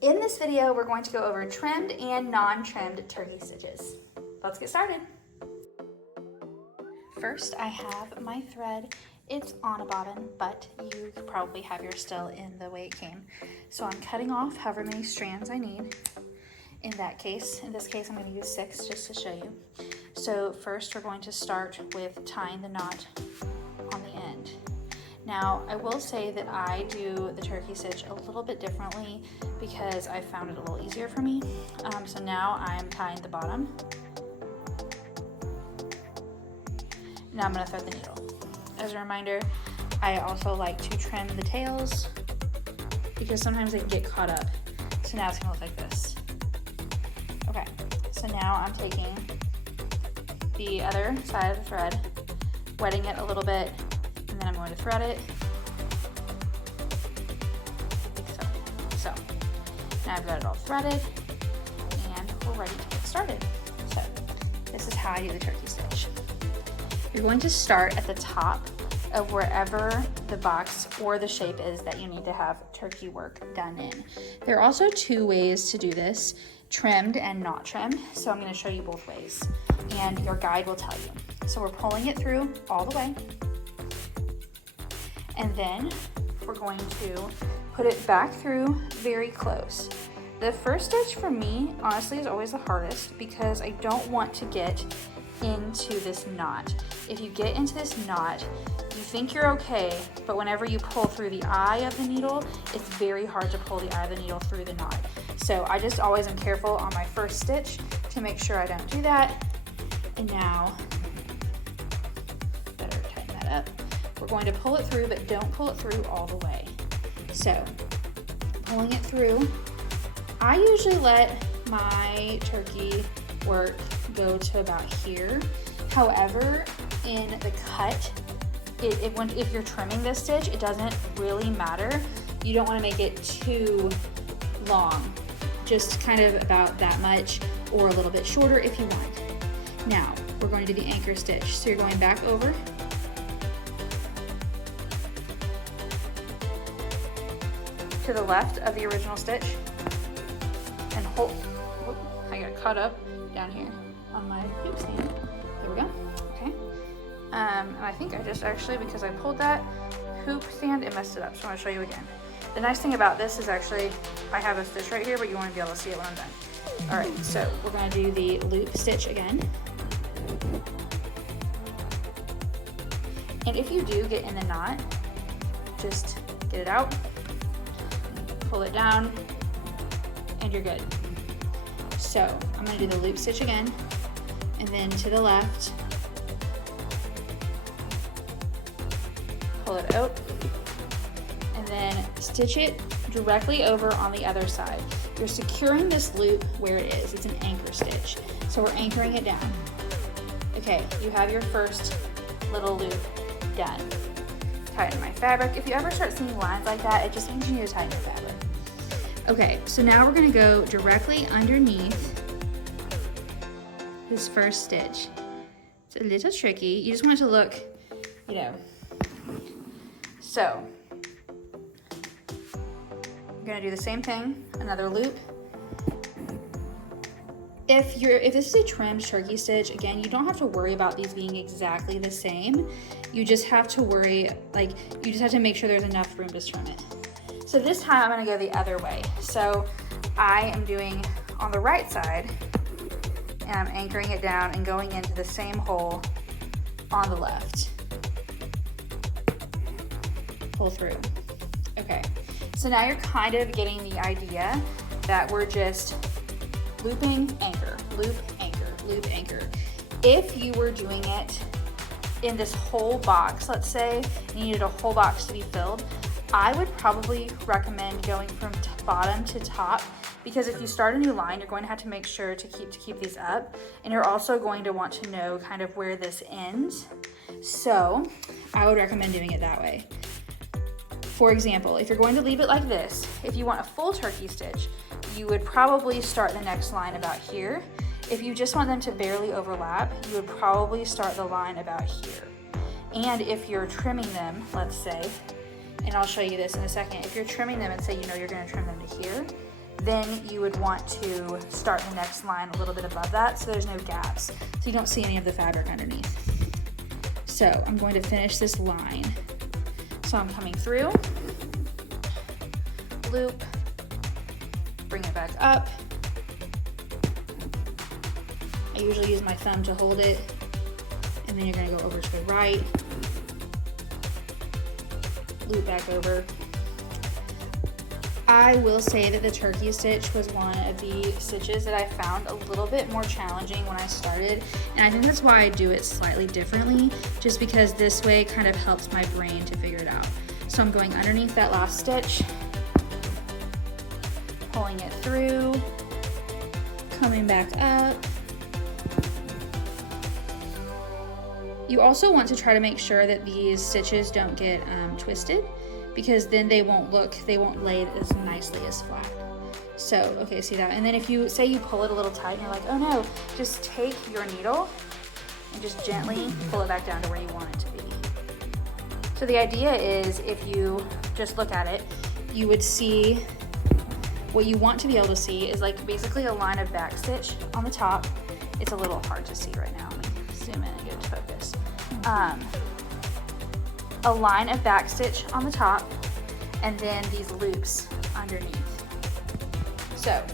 In this video, we're going to go over trimmed and non-trimmed turkey stitches. Let's get started. First, I have my thread. It's on a bobbin, but you could probably have yours still in the way it came. So I'm cutting off however many strands I need. In this case, I'm going to use 6 just to show you. So first, we're going to start with tying the knot on the end. Now, I will say that I do the turkey stitch a little bit differently because I found it a little easier for me. So now I'm tying the bottom. Now I'm going to thread the needle. As a reminder, I also like to trim the tails because sometimes they can get caught up. So now it's going to look like this. Okay, so now I'm taking the other side of the thread, wetting it a little bit, and then I'm going to thread it. Like so. Now I've got it all threaded, and we're ready to get started. So this is how I do the turkey stitch. You're going to start at the top of wherever the box or the shape is that you need to have turkey work done in. There are also 2 ways to do this, trimmed and not trimmed. So I'm going to show you both ways, and your guide will tell you. So we're pulling it through all the way, and then we're going to put it back through very close. The first stitch for me, honestly, is always the hardest because I don't want to get into this knot. If you get into this knot, you think you're okay, but whenever you pull through the eye of the needle, it's very hard to pull the eye of the needle through the knot. So I just always am careful on my first stitch to make sure I don't do that. And now, better tighten that up. We're going to pull it through, but don't pull it through all the way. So, pulling it through, I usually let my turkey work go to about here. However, in the cut, if you're trimming this stitch, it doesn't really matter. You don't want to make it too long, just kind of about that much or a little bit shorter if you want. Now, we're going to do the anchor stitch. So you're going back over, to the left of the original stitch, and hold. I got caught up down here on my hoop stand. There we go. Okay. And I think I just actually, because I pulled that hoop stand, it messed it up. So I'm going to show you again. The nice thing about this is actually I have a stitch right here, but you want to be able to see it when I'm done. All right, so we're going to do the loop stitch again. And if you do get in the knot, just get it out, pull it down, and you're good. So I'm going to do the loop stitch again, and then to the left, pull it out, and then stitch it directly over on the other side. You're securing this loop where it is. It's an anchor stitch. So we're anchoring it down. Okay, you have your first little loop done. Tighten my fabric. If you ever start seeing lines like that, it just means you need to tighten your fabric. Okay, so now we're gonna go directly underneath this first stitch. It's a little tricky. You just want it to look, you know. So, I'm gonna do the same thing, another loop. If this is a trimmed turkey stitch, again, you don't have to worry about these being exactly the same. You just have to worry, you just have to make sure there's enough room to trim it. So this time I'm gonna go the other way. So I am doing on the right side, and I'm anchoring it down and going into the same hole on the left. Pull through. Okay, so now you're kind of getting the idea that we're just looping, anchor, loop, anchor, loop, anchor. If you were doing it in this whole box, let's say, and you needed a whole box to be filled, I would probably recommend going from bottom to top, because if you start a new line, you're going to have to make sure to keep these up, and you're also going to want to know kind of where this ends. So I would recommend doing it that way. For example, if you're going to leave it like this, if you want a full turkey stitch, you would probably start the next line about here. If you just want them to barely overlap, you would probably start the line about here. And if you're trimming them, let's say, and I'll show you this in a second, if you're trimming them and say, you know, you're gonna trim them to here, then you would want to start the next line a little bit above that so there's no gaps, so you don't see any of the fabric underneath. So I'm going to finish this line. So I'm coming through, loop, bring it back up. I usually use my thumb to hold it, and then you're gonna go over to the right, loop back over. I will say that the turkey stitch was one of the stitches that I found a little bit more challenging when I started, and I think that's why I do it slightly differently, just because this way kind of helps my brain to figure it out. So I'm going underneath that last stitch, pulling it through, coming back up. You also want to try to make sure that these stitches don't get twisted, because then they won't lay as nicely as flat. So, okay, see that? And then if you say you pull it a little tight and you're like, oh no, just take your needle and just gently pull it back down to where you want it to be. So the idea is, if you just look at it, you would see, what you want to be able to see is like basically a line of back stitch on the top. It's a little hard to see right now. Let me zoom in and get it to focus. A line of back stitch on the top, and then these loops underneath. So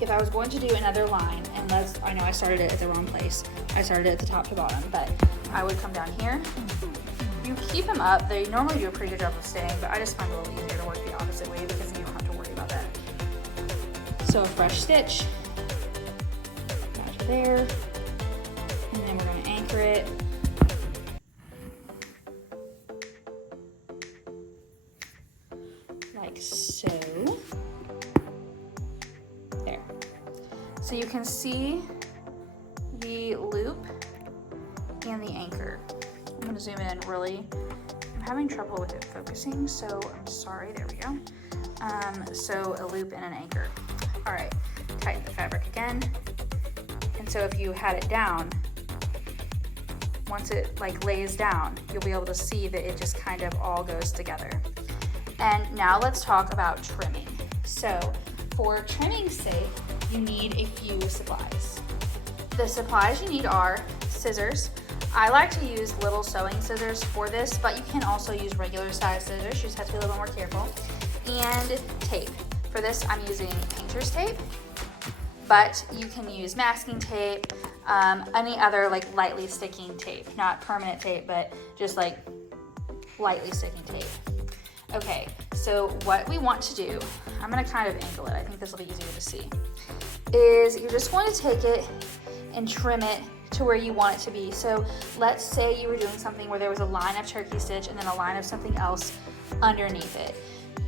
if I was going to do another line, and I know I started it at the wrong place. I started it at the top to bottom, but I would come down here. You keep them up. They normally do a pretty good job of staying, but I just find it a little easier to work the opposite way because then you don't have to worry about that. So a fresh stitch, down to there, and then we're going to anchor it. Like so. There. So you can see the loop and the anchor. I'm going to zoom in really. I'm having trouble with it focusing, so I'm sorry. There we go. So a loop and an anchor. All right, tighten the fabric again. And so if you had it down, once it like lays down, you'll be able to see that it just kind of all goes together. And now let's talk about trimming. So for trimming's sake, you need a few supplies. The supplies you need are scissors. I like to use little sewing scissors for this, but you can also use regular size scissors. You just have to be a little more careful. And tape. For this, I'm using painter's tape, but you can use masking tape, any other like lightly sticking tape, not permanent tape, but just like lightly sticking tape. Okay, so what we want to do, I'm gonna kind of angle it, I think this will be easier to see, is you're just going to take it and trim it to where you want it to be. So let's say you were doing something where there was a line of turkey stitch and then a line of something else underneath it.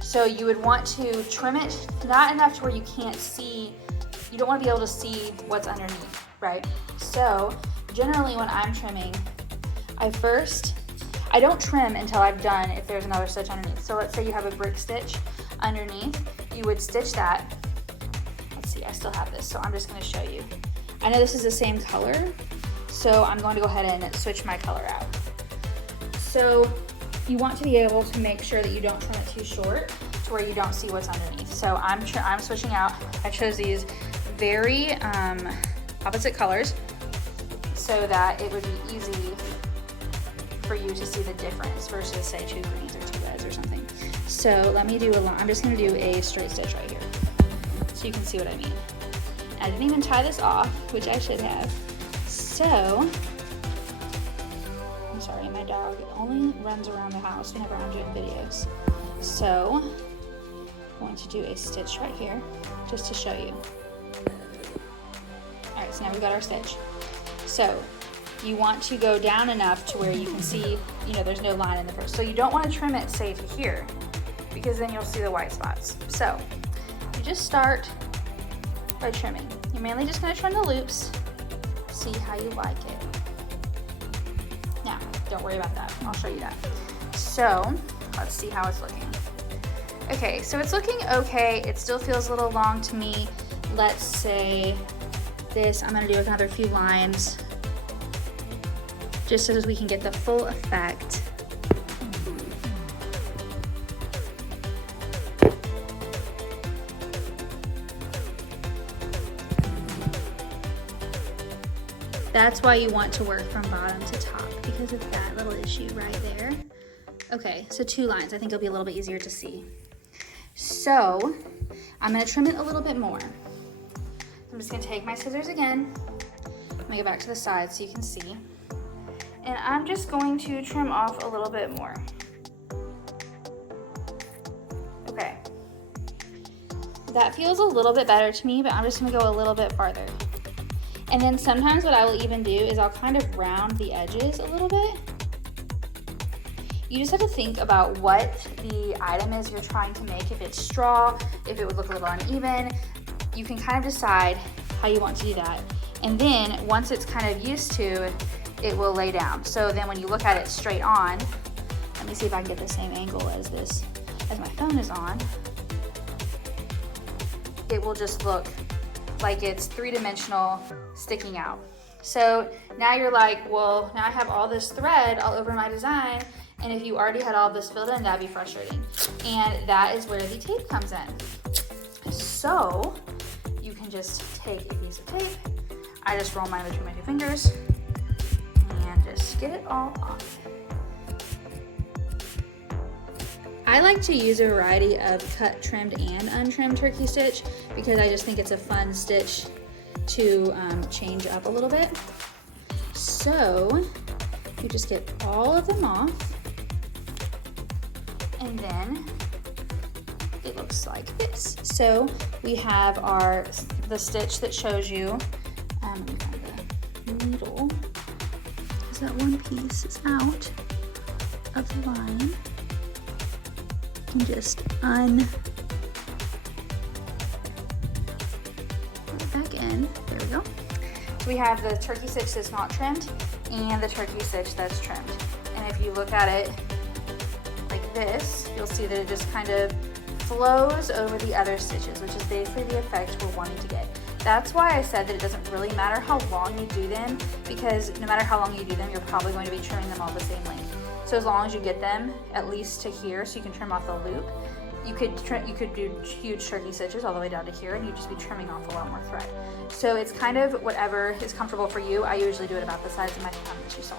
So you would want to trim it, not enough to where you can't see, you don't want to be able to see what's underneath, right? So generally when I'm trimming, I don't trim until I've done if there's another stitch underneath. So let's say you have a brick stitch underneath, you would stitch that. Let's see, I still have this, so I'm just going to show you. I know this is the same color, so I'm going to go ahead and switch my color out. So you want to be able to make sure that you don't trim it too short to where you don't see what's underneath. So I'm switching out. I chose these very opposite colors so that it would be easy for you to see the difference versus say two greens or two reds or something. So let me do I'm just gonna do a straight stitch right here so you can see what I mean. I didn't even tie this off, which I should have. So, I'm sorry, my dog only runs around the house whenever I'm doing videos. So, I'm going to do a stitch right here just to show you. All right, so now we've got our stitch. So, you want to go down enough to where you can see, there's no line in the first. So you don't want to trim it, say, to here, because then you'll see the white spots. So you just start by trimming. You're mainly just going to trim the loops, see how you like it. Now, don't worry about that. I'll show you that. So let's see how it's looking. Okay, so it's looking okay. It still feels a little long to me. Let's say this, I'm going to do another few lines, just so that we can get the full effect. That's why you want to work from bottom to top, because of that little issue right there. Okay, so 2 lines. I think it'll be a little bit easier to see. So I'm gonna trim it a little bit more. I'm just gonna take my scissors again. I'm gonna go back to the side so you can see. And I'm just going to trim off a little bit more. Okay. That feels a little bit better to me, but I'm just gonna go a little bit farther. And then sometimes what I will even do is I'll kind of round the edges a little bit. You just have to think about what the item is you're trying to make. If it's straw, if it would look a little uneven, you can kind of decide how you want to do that. And then once it's kind of used to, it will lay down. So then when you look at it straight on, let me see if I can get the same angle as this, as my phone is on. It will just look like it's 3-dimensional sticking out. So now you're like, well, now I have all this thread all over my design, and if you already had all this filled in, that'd be frustrating. And that is where the tape comes in. So you can just take a piece of tape. I just roll mine between my 2 fingers and just get it all off. I like to use a variety of cut, trimmed, and untrimmed turkey stitch because I just think it's a fun stitch to change up a little bit. So you just get all of them off, and then it looks like this. So we have the stitch that shows you, let me find the needle, because that one piece is out of the line. And just put it back in. There we go. So we have the turkey stitch that's not trimmed and the turkey stitch that's trimmed. And if you look at it like this, you'll see that it just kind of flows over the other stitches, which is basically the effect we're wanting to get. That's why I said that it doesn't really matter how long you do them, because no matter how long you do them, you're probably going to be trimming them all the same length. So as long as you get them at least to here, so you can trim off the loop, you could do huge turkey stitches all the way down to here, and you'd just be trimming off a lot more thread. So it's kind of whatever is comfortable for you. I usually do it about the size of my thumb that you saw.